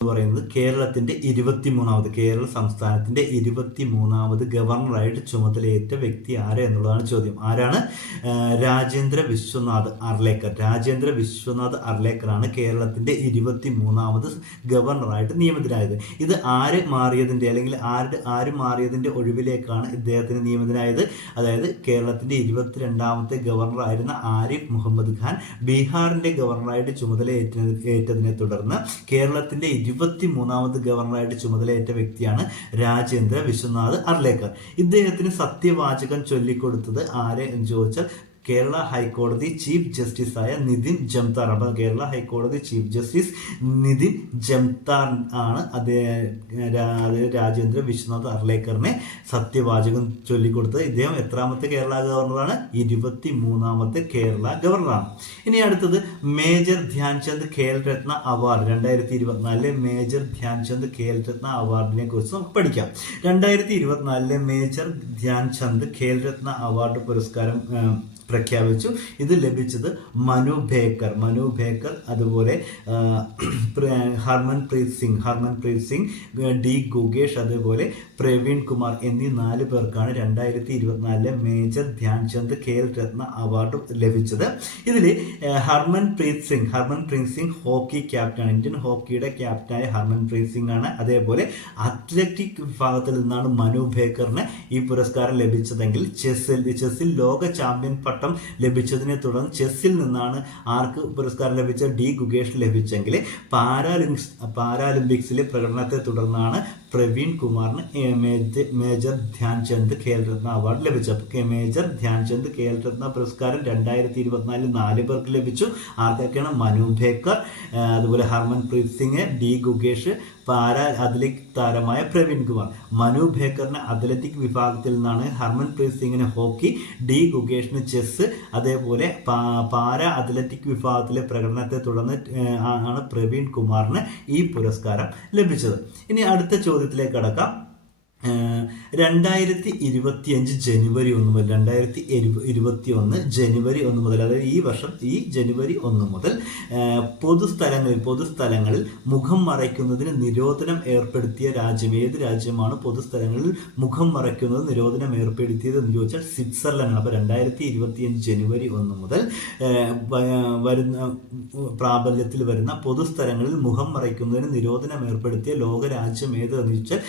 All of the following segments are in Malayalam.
എന്ന് പറയുന്നത് കേരളത്തിന്റെ ഇരുപത്തിമൂന്നാമത് കേരള സംസ്ഥാനത്തിന്റെ ഇരുപത്തിമൂന്നാമത് ഗവർണറായിട്ട് ചുമതലയേറ്റ വ്യക്തി ആര് എന്നുള്ളതാണ് ചോദ്യം. ആരാണ്? രാജേന്ദ്ര വിശ്വനാഥ് അർലേക്കർ. രാജേന്ദ്ര വിശ്വനാഥ് അർലേക്കറാണ് കേരളത്തിന്റെ ഇരുപത്തിമൂന്നാമത് ഗവർണറായിട്ട് നിയമിതനായത് ഇത് ആര് മാറിയതിന്റെ അല്ലെങ്കിൽ ആരുടെ ആര് മാറിയതിന്റെ ഒഴിവിലേക്കാണ് ഇദ്ദേഹത്തിന് നിയമിതനായത്? അതായത് കേരളത്തിന്റെ ഇരുപത്തിരണ്ടാമത്തെ ഗവർണറായിരുന്ന ആരിഫ് മുഹമ്മദ് ഖാൻ ബീഹാറിന്റെ ഗവർണറായിട്ട് ചുമതലയേറ്റ ഏറ്റതിനെ തുടർന്ന് കേരളത്തിന്റെ ഇരുപത്തി മൂന്നാമത് ഗവർണറായിട്ട് ചുമതലയേറ്റ വ്യക്തിയാണ് രാജേന്ദ്ര വിശ്വനാഥ് അർലേക്കർ. ഇദ്ദേഹത്തിന് സത്യവാചകം ചൊല്ലിക്കൊടുത്തത് ആരെ എന്ന് ചോദിച്ചാൽ കേരള ഹൈക്കോടതി ചീഫ് ജസ്റ്റിസ് ആയ നിതിൻ ജംതാർ. അപ്പൊ കേരള ഹൈക്കോടതി ചീഫ് ജസ്റ്റിസ് നിതിൻ ജംതാർ ആണ് അദ്ദേഹം രാജേന്ദ്ര വിശ്വനാഥ് അർലേക്കറിനെ സത്യവാചകം ചൊല്ലിക്കൊടുത്തത്. ഇദ്ദേഹം എത്രാമത്തെ കേരള ഗവർണറാണ്? ഇരുപത്തി മൂന്നാമത്തെ കേരള ഗവർണറാണ്. ഇനി അടുത്തത് മേജർ ധ്യാൻചന്ദ് ഖേൽ രത്ന അവാർഡ്. രണ്ടായിരത്തി ഇരുപത്തിനാലിലെ മേജർ ധ്യാൻചന്ദ് ഖേൽ രത്ന അവാർഡിനെ കുറിച്ച് നമുക്ക് പഠിക്കാം. രണ്ടായിരത്തി ഇരുപത്തിനാലിലെ മേജർ ധ്യാൻചന്ദ് ഖേൽ രത്ന അവാർഡ് പുരസ്കാരം പ്രഖ്യാപിച്ചു. ഇത് ലഭിച്ചത് മനു ഭേക്കർ. മനു ഭേക്കർ അതുപോലെ ഹർമൻപ്രീത് സിംഗ്. ഹർമൻപ്രീത് സിംഗ് ഡി ഗുഗേഷ് അതുപോലെ പ്രവീൺ കുമാർ എന്നീ നാല് പേർക്കാണ് രണ്ടായിരത്തി ഇരുപത്തിനാലിലെ മേജർ ധ്യാൻചന്ദ് ഖേൽ രത്ന അവാർഡ് ലഭിച്ചത്. ഇതിൽ Harmanpreet Singh Harmanpreet Singh hockey captain Indian ഹോക്കിയുടെ ക്യാപ്റ്റനായ ഹർമൻപ്രീത് സിംഗ് ആണ്. അതേപോലെ അത്ലറ്റിക് വിഭാഗത്തിൽ നിന്നാണ് മനു ഭേക്കറിന് ഈ പുരസ്കാരം ലഭിച്ചതെങ്കിൽ ചെസ്സിൽ ചെസ്സിൽ ലോക ചാമ്പ്യൻ പട്ടം ലഭിച്ചതിനെ തുടർന്ന് ചെസ്സിൽ നിന്നാണ് ആർക്ക് പുരസ്കാരം ലഭിച്ച ഡി ഗുഗേഷ് ലഭിച്ചെങ്കിൽ പാരാലിംപിക്സ് പാരാലിമ്പിക്സിലെ പ്രകടനത്തെ തുടർന്നാണ് പ്രവീൺ കുമാറിന് മേജർ ധ്യാൻചന്ദ് ഖേൽരത്ന അവാർഡ് ലഭിച്ചു. അപ്പോൾ മേജർ ധ്യാൻചന്ദ് ഖേൽരത്ന പുരസ്കാരം രണ്ടായിരത്തി ഇരുപത്തിനാലിൽ നാല് പേർക്ക് ലഭിച്ചു. ആർക്കൊക്കെയാണ്? മനു ഭേക്കർ അതുപോലെ Harmanpreet Singh D Gukesh para athletic താരമായ പ്രവീൺ കുമാർ. മനു ഭേക്കറിന് അത്ലറ്റിക് വിഭാഗത്തിൽ നിന്നാണ് ഹർമൻപ്രീത് സിംഗിന് ഹോക്കി ഡി ഗുഗേഷിന് ചെസ് അതേപോലെ പാര അത്ലറ്റിക് വിഭാഗത്തിലെ പ്രകടനത്തെ തുടർന്ന് ആണ് പ്രവീൺ കുമാറിന് ഈ പുരസ്കാരം ലഭിച്ചത്. ഇനി അടുത്ത ചോദ്യത്തിലേക്ക് കടക്കാം. രണ്ടായിരത്തി ഇരുപത്തിയഞ്ച് ജനുവരി ഒന്ന് മുതൽ രണ്ടായിരത്തി ഇരുപത്തി ഒന്ന് ജനുവരി ഒന്ന് മുതൽ അതായത് ഈ വർഷം ഈ ജനുവരി ഒന്ന് മുതൽ പൊതുസ്ഥലങ്ങളിൽ പൊതുസ്ഥലങ്ങളിൽ മുഖം മറയ്ക്കുന്നതിന് നിരോധനം ഏർപ്പെടുത്തിയ രാജ്യം ഏത് രാജ്യമാണ് പൊതുസ്ഥലങ്ങളിൽ മുഖം മറയ്ക്കുന്നത് നിരോധനം ഏർപ്പെടുത്തിയത് എന്ന് ചോദിച്ചാൽ സ്വിറ്റ്സർലൻഡ് അപ്പോൾ രണ്ടായിരത്തി ഇരുപത്തിയഞ്ച് ജനുവരി ഒന്ന് മുതൽ വരുന്ന പ്രാബല്യത്തിൽ വരുന്ന പൊതുസ്ഥലങ്ങളിൽ മുഖം മറയ്ക്കുന്നതിന് നിരോധനം ഏർപ്പെടുത്തിയ ലോകരാജ്യം ഏത് എന്ന് ചോദിച്ചാൽ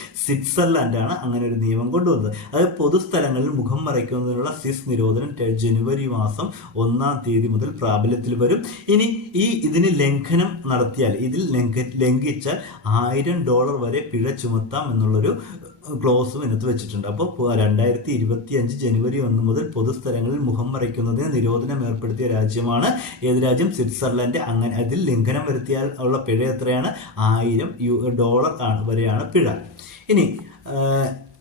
സ്വിറ്റ്സർലൻഡാണ് അങ്ങനെ ഒരു നിയമം കൊണ്ടുവന്നത്. അതായത് പൊതുസ്ഥലങ്ങളിൽ മുഖം മറയ്ക്കുന്നതിനുള്ള സിസ് നിരോധനം ജനുവരി മാസം ഒന്നാം തീയതി മുതൽ പ്രാബല്യത്തിൽ വരും. ഇനി ഈ ഇതിന് ലംഘനം നടത്തിയാൽ ഇതിൽ ലംഘ ലംഘിച്ചാൽ ആയിരം ഡോളർ വരെ പിഴ ചുമത്താം എന്നുള്ളൊരു ക്ലോസും ഇതിനകത്ത് വെച്ചിട്ടുണ്ട്. അപ്പോൾ രണ്ടായിരത്തി ഇരുപത്തി അഞ്ച് ജനുവരി ഒന്ന് മുതൽ പൊതുസ്ഥലങ്ങളിൽ മുഖം മറയ്ക്കുന്നതിന് നിരോധനം ഏർപ്പെടുത്തിയ രാജ്യമാണ് ഏത് രാജ്യം? സ്വിറ്റ്സർലൻഡ്. അങ്ങനെ അതിൽ ലംഘനം വരുത്തിയാൽ ഉള്ള പിഴ എത്രയാണ്? ആയിരം യു ഡോളർ ആണ് വരെയാണ് പിഴ. ഇനി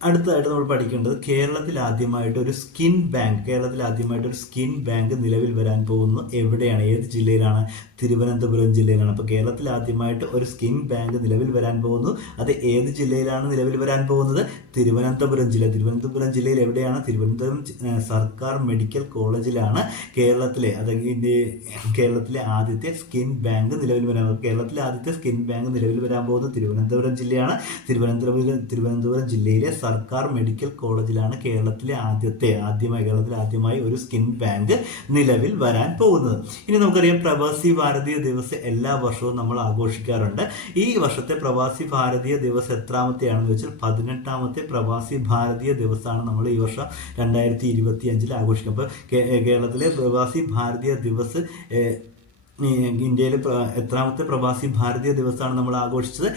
അടുത്തതായിട്ട് നമ്മൾ പഠിക്കേണ്ടത്. കേരളത്തിൽ ആദ്യമായിട്ട് ഒരു സ്കിൻ ബാങ്ക് കേരളത്തിൽ ആദ്യമായിട്ട് ഒരു സ്കിൻ ബാങ്ക് നിലവിൽ വരാൻ പോകുന്നു എവിടെയാണ്? ഏത് ജില്ലയിലാണ്? തിരുവനന്തപുരം ജില്ലയിലാണ്. അപ്പോൾ കേരളത്തിൽ ആദ്യമായിട്ട് ഒരു സ്കിൻ ബാങ്ക് നിലവിൽ വരാൻ പോകുന്നു അത് ഏത് ജില്ലയിലാണ് നിലവിൽ വരാൻ പോകുന്നത്? തിരുവനന്തപുരം ജില്ല. തിരുവനന്തപുരം ജില്ലയിൽ എവിടെയാണ്? തിരുവനന്തപുരം സർക്കാർ മെഡിക്കൽ കോളേജിലാണ് കേരളത്തിലെ അതായത് കേരളത്തിലെ ആദ്യത്തെ സ്കിൻ ബാങ്ക് നിലവിൽ വരാൻ കേരളത്തിലെ ആദ്യത്തെ സ്കിൻ ബാങ്ക് നിലവിൽ വരാൻ പോകുന്നത് തിരുവനന്തപുരം ജില്ലയാണ്. തിരുവനന്തപുരം തിരുവനന്തപുരം ജില്ലയിലെ സർക്കാർ മെഡിക്കൽ കോളേജിലാണ് കേരളത്തിലെ ആദ്യത്തെ ആദ്യമായി കേരളത്തിലെ ആദ്യമായി ഒരു സ്കിൻ ബാങ്ക് നിലവിൽ വരാൻ പോകുന്നത്. ഇനി നമുക്കറിയാം പ്രവാസി ഭാരതീയ ദിവസ് എല്ലാ വർഷവും നമ്മൾ ആഘോഷിക്കാറുണ്ട്. ഈ വർഷത്തെ പ്രവാസി ഭാരതീയ ദിവസ് എത്രാമത്തെയാണെന്ന് വെച്ചാൽ പതിനെട്ടാമത്തെ പ്രവാസി ഭാരതീയ ദിവസമാണ് നമ്മൾ ഈ വർഷം രണ്ടായിരത്തി ഇരുപത്തി അഞ്ചിൽ ആഘോഷിക്കുന്നത് അപ്പോൾ കേരളത്തിലെ പ്രവാസി ഭാരതീയ ദിവസ് പ്ര- എത്രാമത്തെ പ്രവാസി ഭാരതീയ ദിവസമാണ് നമ്മൾ ആഘോഷിച്ചത്.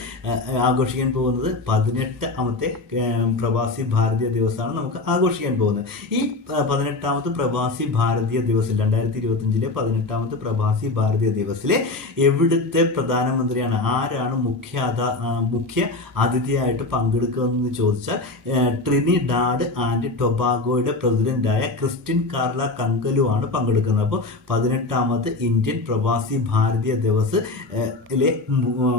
ആഘോഷിക്കാൻ പോകുന്നത് പതിനെട്ടാമത്തെ പ്രവാസി ഭാരതീയ ദിവസമാണ് നമുക്ക് ആഘോഷിക്കാൻ പോകുന്നത്. ഈ പതിനെട്ടാമത്തെ പ്രവാസി ഭാരതീയ ദിവസം രണ്ടായിരത്തി ഇരുപത്തഞ്ചിലെ പതിനെട്ടാമത്തെ പ്രവാസി ഭാരതീയ ദിവസിലെ എവിടുത്തെ പ്രധാനമന്ത്രിയാണ് ആരാണ് മുഖ്യ മുഖ്യ അതിഥിയായിട്ട് പങ്കെടുക്കുന്നതെന്ന് ചോദിച്ചാൽ ട്രിനി ട്രിനിഡാഡ് ആൻഡ് ടൊബാഗോയുടെ പ്രസിഡന്റായ ക്രിസ്റ്റിൻ കാർല കങ്കലു ആണ് പങ്കെടുക്കുന്നത്. അപ്പോൾ പതിനെട്ടാമത് ഇന്ത്യൻ പ്രവാസി ഭാരതീയ ദിവസ് ലെ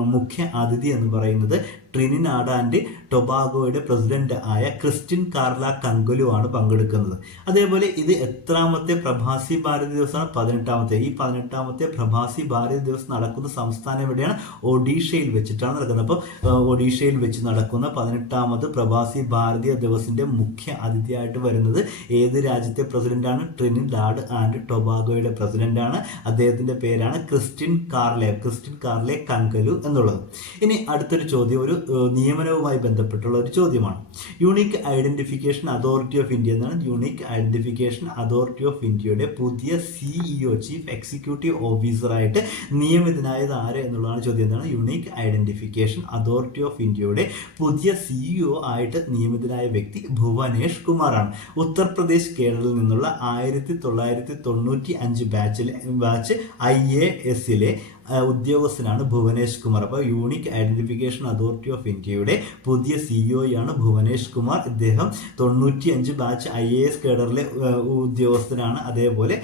മുഖ്യ അതിഥി എന്ന് പറയുന്നത് ട്രിനിനാഡ് ആൻഡ് ടൊബാഗോയുടെ പ്രസിഡന്റ് ആയ ക്രിസ്റ്റിൻ കാർല കങ്കുലു ആണ് പങ്കെടുക്കുന്നത്. അതേപോലെ ഇത് എത്രാമത്തെ പ്രഭാസി ഭാരതി ദിവസമാണ്. പതിനെട്ടാമത്തെ. ഈ പതിനെട്ടാമത്തെ പ്രഭാസി ഭാരതി ദിവസം നടക്കുന്ന സംസ്ഥാനം എവിടെയാണ്? ഒഡീഷയിൽ വെച്ചിട്ടാണ് നടക്കുന്നത്. അപ്പോൾ ഒഡീഷയിൽ വെച്ച് നടക്കുന്ന പതിനെട്ടാമത് പ്രവാസി ഭാരതീയ ദിവസിന്റെ മുഖ്യ അതിഥിയായിട്ട് വരുന്നത് ഏത് രാജ്യത്തെ പ്രസിഡന്റാണ്? ട്രിനിഡാഡ് ആൻഡ് ടൊബാഗോയുടെ പ്രസിഡന്റാണ്. അദ്ദേഹത്തിന്റെ പേരാണ് Christine Carla Christine Carla Kangaloo എന്നുള്ളത്. ഇനി അടുത്തൊരു ചോദ്യം. ഒരു നിയമനവുമായി ബന്ധപ്പെട്ടുള്ള ഒരു ചോദ്യമാണ്. Unique Identification Authority of India എന്നാണ് യൂണിക് ഐഡന്റിഫിക്കേഷൻ അതോറിറ്റി ഓഫ് ഇന്ത്യയുടെ പുതിയ സിഇഒ ചീഫ് എക്സിക്യൂട്ടീവ് ഓഫീസറായിട്ട് നിയമിതനായത് ആര് എന്നുള്ളതാണ് ചോദ്യം. എന്താണ്? യൂണിക് ഐഡന്റിഫിക്കേഷൻ അതോറിറ്റി ഓഫ് ഇന്ത്യയുടെ പുതിയ സിഇഒ ആയിട്ട് നിയമിതനായ വ്യക്തി ഭുവനേഷ് കുമാറാണ്. ഉത്തർപ്രദേശ് കേരളത്തിൽ നിന്നുള്ള ആയിരത്തി തൊള്ളായിരത്തി തൊണ്ണൂറ്റി അഞ്ച് ബാച്ചിലെ ബാച്ച് ഐ എ എസിലെ ഉദ്യോഗസ്ഥനാണ് ഭുവനേഷ് കുമാർ. അപ്പോൾ യൂണിക് ഐഡന്റിഫിക്കേഷൻ അതോറിറ്റി ഓഫ് ഇന്ത്യയുടെ പുതിയ സിഇഒയാണ് ഭുവനേഷ് കുമാർ. ഇദ്ദേഹം തൊണ്ണൂറ്റി അഞ്ച് ബാച്ച് ഐ എ എസ് കേഡറിലെ ഉദ്യോഗസ്ഥനാണ്. അതേപോലെ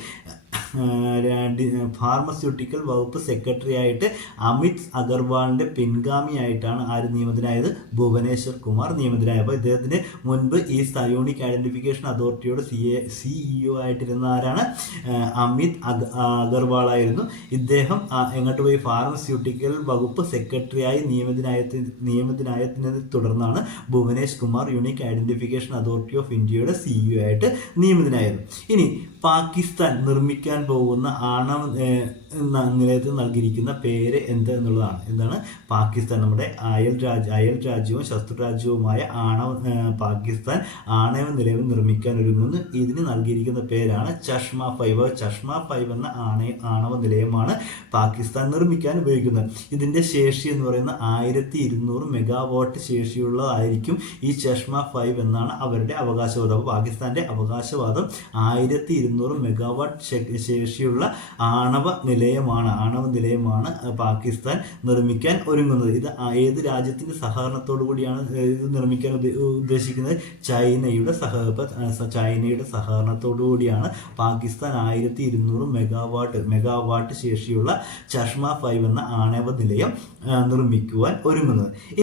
ഫാർമസ്യൂട്ടിക്കൽ വകുപ്പ് സെക്രട്ടറി ആയിട്ട് അമിത് അഗർവാളിന്റെ പിൻഗാമിയായിട്ടാണ് ആര് നിയമിതനായത് ഭുവനേശ്വർ കുമാർ നിയമിതനായത് അപ്പോൾ ഇദ്ദേഹത്തിന് മുൻപ് ഈ സയോണിക് ഐഡന്റിഫിക്കേഷൻ അതോറിറ്റിയുടെ സി എ സിഇഒ ആയിട്ടിരുന്ന ആരാണ്? അമിത് അഗ അഗർവാൾ ആയിരുന്നു ഇദ്ദേഹം എങ്ങോട്ട് പോയി? ഫാർമസ്യൂട്ടിക്കൽ വകുപ്പ് സെക്രട്ടറിയായി നിയമിതനായ നിയമിതനായതിനെ തുടർന്നാണ് Bhuvnesh Kumar Unique Identification Authority of ഇന്ത്യയുടെ സിഇഒ ആയിട്ട് നിയമിതനായത് ഇനി പാകിസ്ഥാൻ നിർമ്മിക്കാൻ പോകുന്ന ആണവ നിലയത്തിൽ നൽകിയിരിക്കുന്ന പേര് എന്ത് എന്നുള്ളതാണ്. എന്താണ്? പാകിസ്ഥാൻ. നമ്മുടെ അയൽ രാജ്യ അയൽ രാജ്യവും ശത്രു രാജ്യവുമായ ആണവ പാകിസ്ഥാൻ ആണവ നിലയം നിർമ്മിക്കാൻ ഒരുങ്ങുന്നു. ഇതിന് നൽകിയിരിക്കുന്ന പേരാണ് ചഷ്മ ഫൈവ് ചഷ്മ ഫൈവ് എന്ന ആണ ആണവ നിലയമാണ് പാകിസ്ഥാൻ നിർമ്മിക്കാൻ ഉപയോഗിക്കുന്നത്. ഇതിന്റെ ശേഷി എന്ന് പറയുന്ന ആയിരത്തി ഇരുന്നൂറ് മെഗാവാട്ട് ശേഷിയുള്ളതായിരിക്കും ഈ ചഷ്മ ഫൈവ് എന്നാണ് അവരുടെ അവകാശവാദം. അപ്പോൾ പാകിസ്ഥാന്റെ അവകാശവാദം ആയിരത്തി ഇരുന്നൂറ് മെഗാവാട്ട് ശേഷിയുള്ള ആണവ നിലയമാണ് ആണവ നിലയമാണ് പാകിസ്ഥാൻ നിർമ്മിക്കാൻ ഒരുങ്ങുന്നത്. ഇത് ഏത് രാജ്യത്തിന്റെ സഹകരണത്തോടു കൂടിയാണ് ഇത് നിർമ്മിക്കാൻ ഉദ്ദേ- ഉദ്ദേശിക്കുന്നത്? ചൈനയുടെ സഹ ചൈനയുടെ സഹകരണത്തോടു കൂടിയാണ് പാകിസ്ഥാൻ ആയിരത്തി ഇരുന്നൂറ് മെഗാവാട്ട് മെഗാവാട്ട് ശേഷിയുള്ള ചഷ്മ ഫൈവ് എന്ന ആണവ നിലയം നിർമ്മിക്കുവാൻ ഒരുങ്ങുന്നത്.